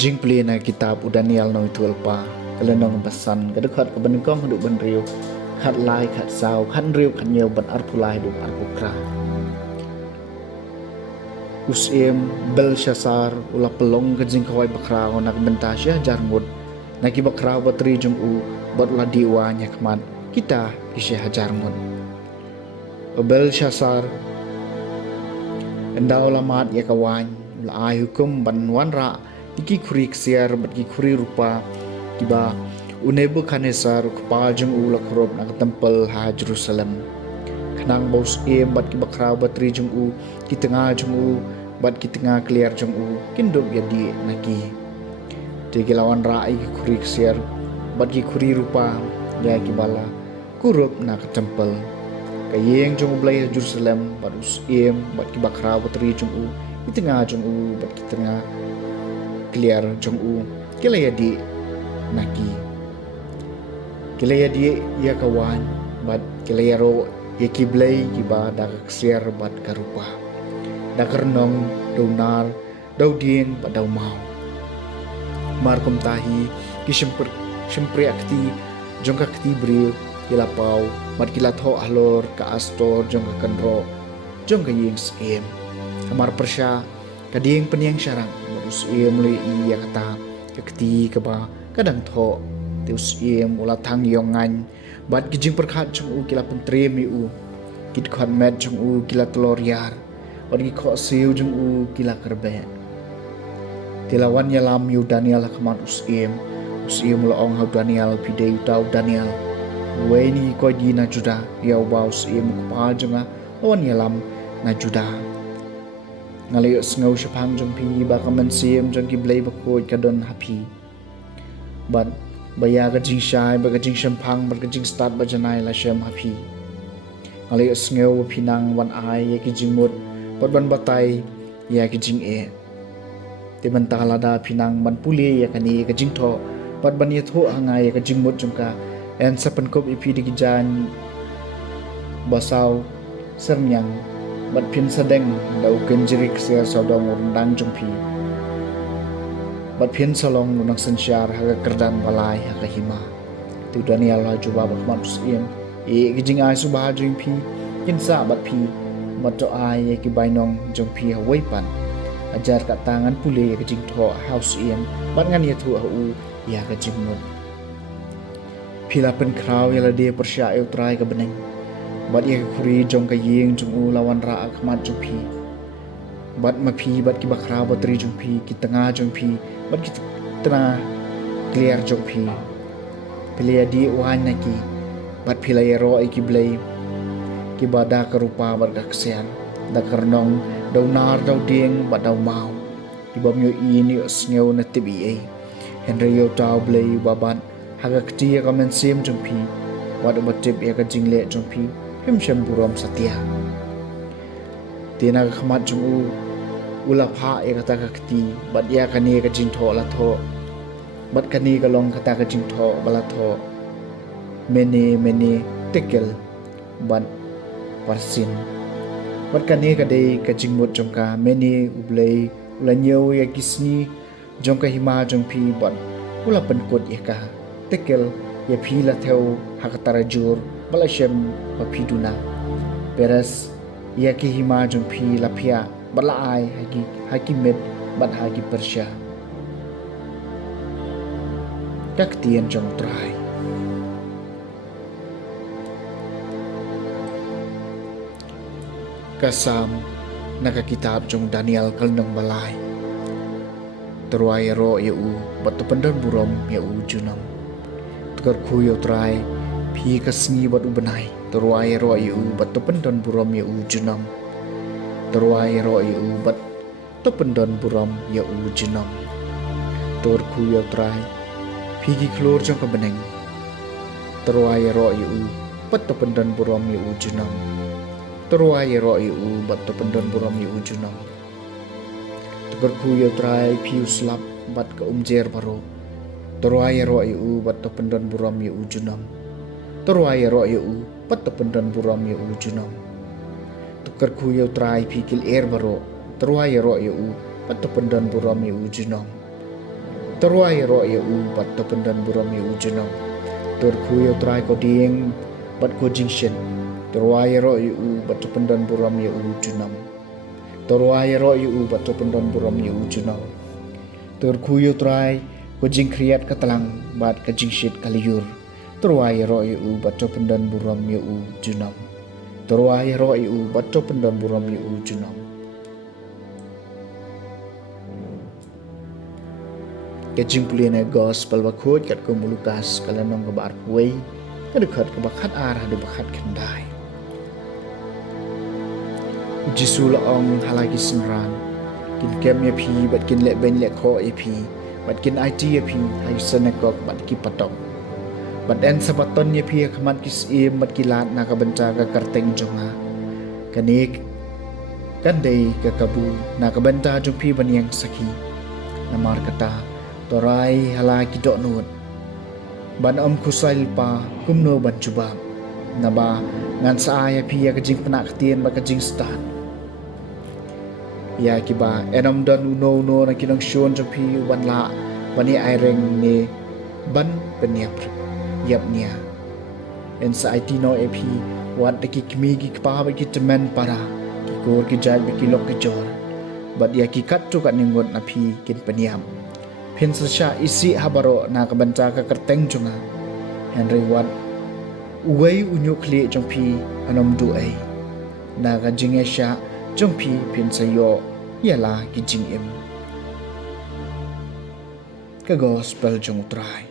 Kajing peli na kitab u Daniel no itu alpa kalenong basan kadukhat kabanengkong du banriu khat lai khat sau khat riu khat nyeu ban arpulai du arpukra Usim Belshazzar ula pelong kajing kawai bakra onak bentasya jarmud naki bakra batri jung u bat ula diwa nyakmat kita kisya jarmud Belshazzar endau lamat ya kawan ula ai hukum ban wanra Iki kuri ksiar bat ki kuri rupa tiba Nebuchadnezzar kepal jeng u lakrob nak tempel ha Jerusalem kanang bos bat ki bakra batri jeng u ki tengah jeng u bat ki tengah clear jeng u kindop jadi naki tegi lawan rai ki kuri ksiar bat ki kuri rupa ya ki bala kurup nak tempel kayeng jeng u belai Jerusalem bat bat ki bakra batri jeng u ki tengah jeng u bat ki tengah clear jong u kilaya di naki kilaya di ya kawan bat kilaya ro ya kiblay kiba dak siar bat karupa dakernong donar daudien bat dau mau markom tahi ki simpre akti jong akti bri kilapau bat kilatho alor ka astor jong kanro jong kayeng sem amar persya kading penyang syarang Usim li iya kata kekti keba kadang tho ti usim ula thang yongan bat kijing perkhat chung u kila pentre mi u kit khat met chung u kila teloriar bat ki kho siu chung u kila kerbe tilawan yalam yu Daniel khaman usim la ong ha Daniel pidei tau Daniel we ni ko di na juda ya ba usim pa junga lawan yalam na juda ngalayo sngau shapang jong pi ba kaman sim jong ki blay ba ko kadon happy but baya ga jing shai ba ga jing shampang ba ga jing start ba janai la sham happy ngalayo sngau pinang wan ai ya ki jing mut pat ban batai ya ki jing e te ban ta la da pinang ban puli ya kani ga jing tho pat ban ye tho hangai ya ga jing mut jong ka en sapan kop ipi di jan basau sernyang bat pin sadeng dau kenjirik sia sodong undang jumpi bat pin salong nang sensyar haga kerdan balai haga hima tu Daniel la juba bat manusim gijing ai subah jumpi kinsa bat pi mato ai ki bainong jumpi hawai pan ajar kat tangan pule gijing tho house iem bat ngan ye thu au ya gijing mun pila pen kraw ya la dia persya eu trai ka beneng bat ye khuri jong ka yeng jong u lawan ra akhmat jong pi bat ma pi bat ki bakra batri jong pi ki tengah jong pi bat ki tengah clear jong pi piliya di wan naki bat pila ye ro ki blay ki bada ka rupa bat ka ksen da karnong dau nar dau ding bat dau mau ki bam yo ini sneu na tibi e henry yo tau blay babat haga kti ka men sim jong pi wat batip ye ka jingle jong pi him shem buram satya tina khamat jung ula pha e kata ka kti bat ya kani ka jing tho la tho bat kani ka long kata ka jing tho bala tho mene tekel bat parsin bat kani ka dei ka jing mut jong ka mene ublei ula nyeu ya kisni jong ka hima jong pi bat ula penkot ya ka tekel ya phi la theo hakatara jur balashem papiduna peras ya ki hima jong pi lapia balai haki med bat haki persya kaktian jong trai kasam naka kitab jong Daniel kalnang balai teruai ro yau batu pendan buram yau junam tukar kuyo trai pi kasngi bat ubenai teruai ro yau batu pendan buram yau junam teruai ro yau batu pendan buram yau junam tur kuyo trai pi ki klor jong kabeneng teruai ro yau batu pendan buram yau junam teruai ro yau batu pendan buram yau junam tukar kuyo trai pi uslap bat ke umjer baro teruai ro yau batu pendan buram yau junam teruai ro yau batu pendan buram yau junam tukar kuyo trai pi kil air baro teruai ro yau batu pendan buram yau junam teruai ro yau batu pendan buram yau junam tur kuyo trai ko ding bat ko jingshen teruai ro yau batu pendan buram yau junam teruai ro yau batu pendan buram yau junam tur kuyo trai ko jing kriat katalang bat ka jingshit kaliyur teruai ro yau batu pendan buram yau junam teruai ro yau batu pendan buram yau junam kajing pulian gospel bakut kat ko Lukas kalanong ka bar kuway kadekat ka bakat arah de bakat kendai Jisu laong halagi senran kin kem ya pi bat kin le ben le ko e pi bat kin IT ya pi hay senekok bat ki patok bat en sabaton ya pi kamat kis im bat kilat na ka benca ka karteng jonga kanik kandai ka kabu na ka benta jong pi baniang saki namar kata torai halagi dok nut ban om kusail pa kumno ban jubab naba ngan saaya pi ya kajing penak tien ba kajing stat ya kiba enom dan uno na kinang shon jong pi ban la bani aireng ne ban peniap yap nia en sa IT no ep wat ki kmi ki pa ba ki temen para ki ko ki jai ki lok ki jor bat ya ki kat tu kat ningot na pi kin peniam Pinsasya isi habaro na kabanca ka kerteng jonga Henry Watt uway unyo kli jong pi anom duay na ka jingesya jong pi pinsayo yala ki jingim ka gospel jong utray